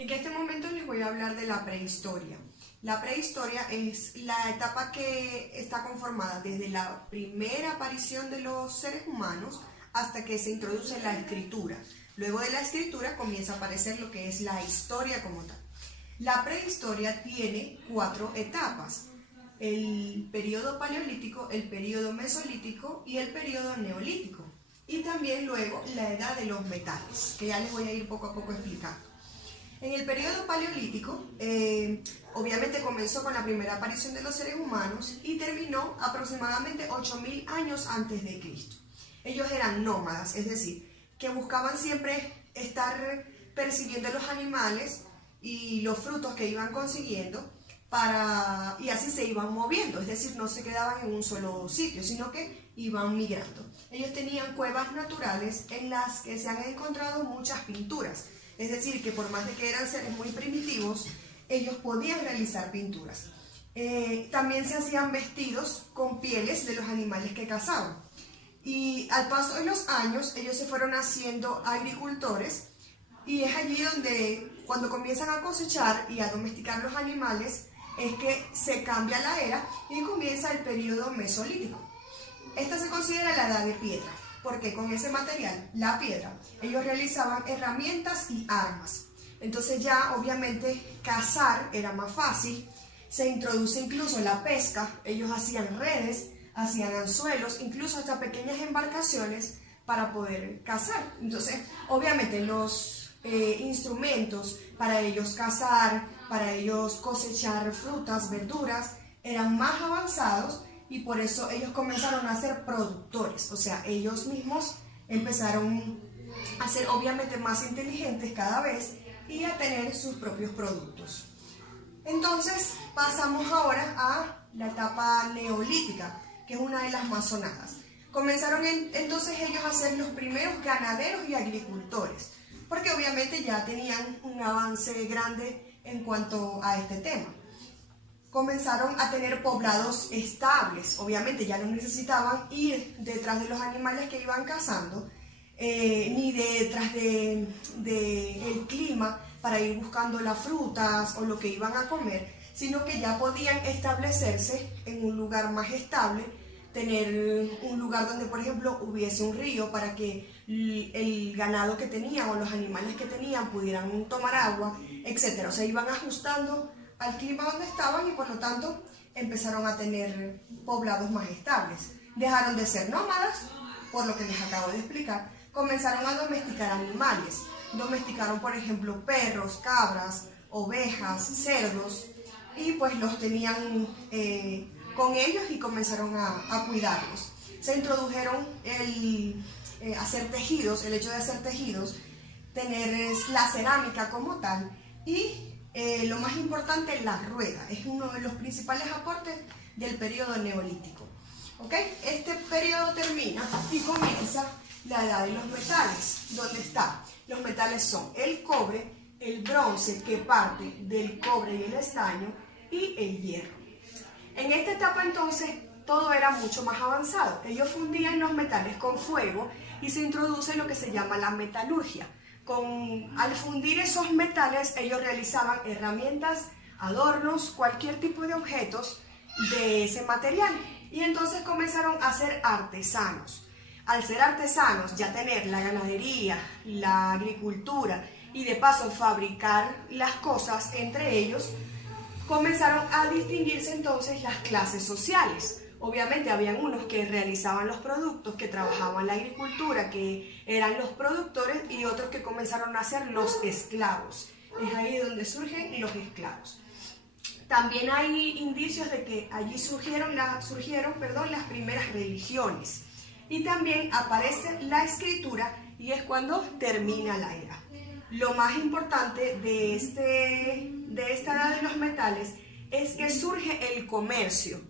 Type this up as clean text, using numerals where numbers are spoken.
En este momento les voy a hablar de la prehistoria. La prehistoria es la etapa que está conformada desde la primera aparición de los seres humanos hasta que se introduce la escritura. Luego de la escritura comienza a aparecer lo que es la historia como tal. La prehistoria tiene 4 etapas: el periodo paleolítico, el periodo mesolítico y el periodo neolítico. Y también luego la edad de los metales, que ya les voy a ir poco a poco explicando. En el periodo paleolítico, obviamente comenzó con la primera aparición de los seres humanos y terminó aproximadamente 8000 años antes de Cristo. Ellos eran nómadas, es decir, que buscaban siempre estar persiguiendo los animales y los frutos que iban consiguiendo y así se iban moviendo, es decir, no se quedaban en un solo sitio, sino que iban migrando. Ellos tenían cuevas naturales en las que se han encontrado muchas pinturas. Es decir, que por más de que eran seres muy primitivos, ellos podían realizar pinturas. También se hacían vestidos con pieles de los animales que cazaban. Y al paso de los años, ellos se fueron haciendo agricultores, y es allí donde, cuando comienzan a cosechar y a domesticar los animales, es que se cambia la era y comienza el periodo mesolítico. Esta se considera la edad de piedra, porque con ese material, la piedra, ellos realizaban herramientas y armas. Entonces ya obviamente cazar era más fácil, se introduce incluso la pesca, ellos hacían redes, hacían anzuelos, incluso hasta pequeñas embarcaciones para poder cazar. Entonces obviamente los instrumentos para ellos cazar, para ellos cosechar frutas, verduras, eran más avanzados. Y por eso ellos comenzaron a ser productores, o sea, ellos mismos empezaron a ser obviamente más inteligentes cada vez y a tener sus propios productos. Entonces pasamos ahora a la etapa neolítica, que es una de las más sonadas. Comenzaron entonces ellos a ser los primeros ganaderos y agricultores, porque obviamente ya tenían un avance grande en cuanto a este tema. Comenzaron a tener poblados estables, obviamente ya no necesitaban ir detrás de los animales que iban cazando, ni detrás del clima para ir buscando las frutas o lo que iban a comer, sino que ya podían establecerse en un lugar más estable, tener un lugar donde, por ejemplo, hubiese un río para que el ganado que tenían o los animales que tenían pudieran tomar agua, etc. O sea, iban ajustando al clima donde estaban y por lo tanto empezaron a tener poblados más estables. Dejaron de ser nómadas, por lo que les acabo de explicar, comenzaron a domesticar animales. Domesticaron, por ejemplo, perros, cabras, ovejas, cerdos, y pues los tenían con ellos y comenzaron a cuidarlos. Se introdujeron hacer tejidos, el hecho de hacer tejidos, tener la cerámica como tal, y lo más importante, la rueda. Es uno de los principales aportes del periodo neolítico. ¿Okay? Este periodo termina y comienza la edad de los metales, donde está. Los metales son el cobre, el bronce, que parte del cobre y el estaño, y el hierro. En esta etapa entonces todo era mucho más avanzado. Ellos fundían los metales con fuego y se introduce lo que se llama la metalurgia. Al fundir esos metales, ellos realizaban herramientas, adornos, cualquier tipo de objetos de ese material. Y entonces comenzaron a ser artesanos. Al ser artesanos, ya tener la ganadería, la agricultura y de paso fabricar las cosas entre ellos, comenzaron a distinguirse entonces las clases sociales. Obviamente habían unos que realizaban los productos, que trabajaban la agricultura, que eran los productores, y otros que comenzaron a ser los esclavos. Es ahí donde surgen los esclavos. También hay indicios de que allí surgieron las primeras religiones. Y también aparece la escritura, y es cuando termina la era. Lo más importante de esta edad de los metales es que surge el comercio.